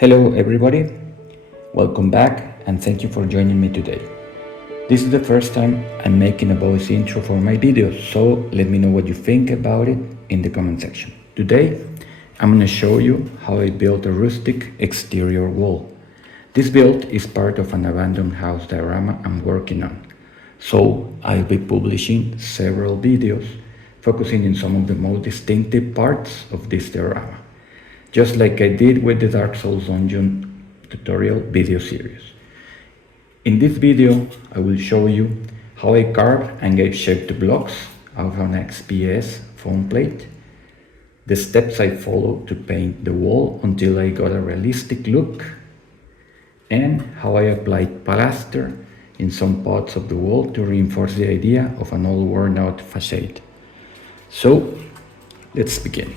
Hello, everybody. Welcome back, and thank you for joining me today. This is the first time I'm making a voice intro for my videos, so let me know what you think about it in the comment section. Today, I'm going to show you how I built a rustic exterior wall. This build is part of an abandoned house diorama I'm working on, so I'll be publishing several videos focusing on some of the most distinctive parts of this diorama, just like I did with the Dark Souls Dungeon tutorial video series. In this video, I will show you how I carved and gave shape to blocks out of an XPS foam plate, the steps I followed to paint the wall until I got a realistic look, and how I applied plaster in some parts of the wall to reinforce the idea of an old worn out facade. So, let's begin.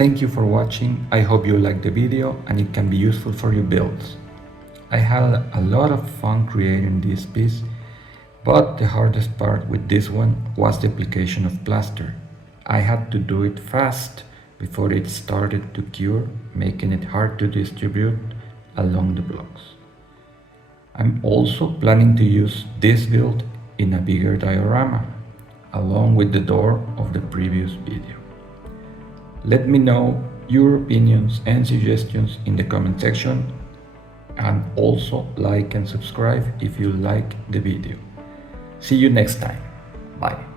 Thank you for watching. I hope you liked the video and it can be useful for your builds. I had a lot of fun creating this piece, but the hardest part with this one was the application of plaster. I had to do it fast before it started to cure, making it hard to distribute along the blocks. I'm also planning to use this build in a bigger diorama, along with the door of the previous video. Let me know your opinions and suggestions in the comment section, and also like and subscribe if you like the video. See you next time. Bye.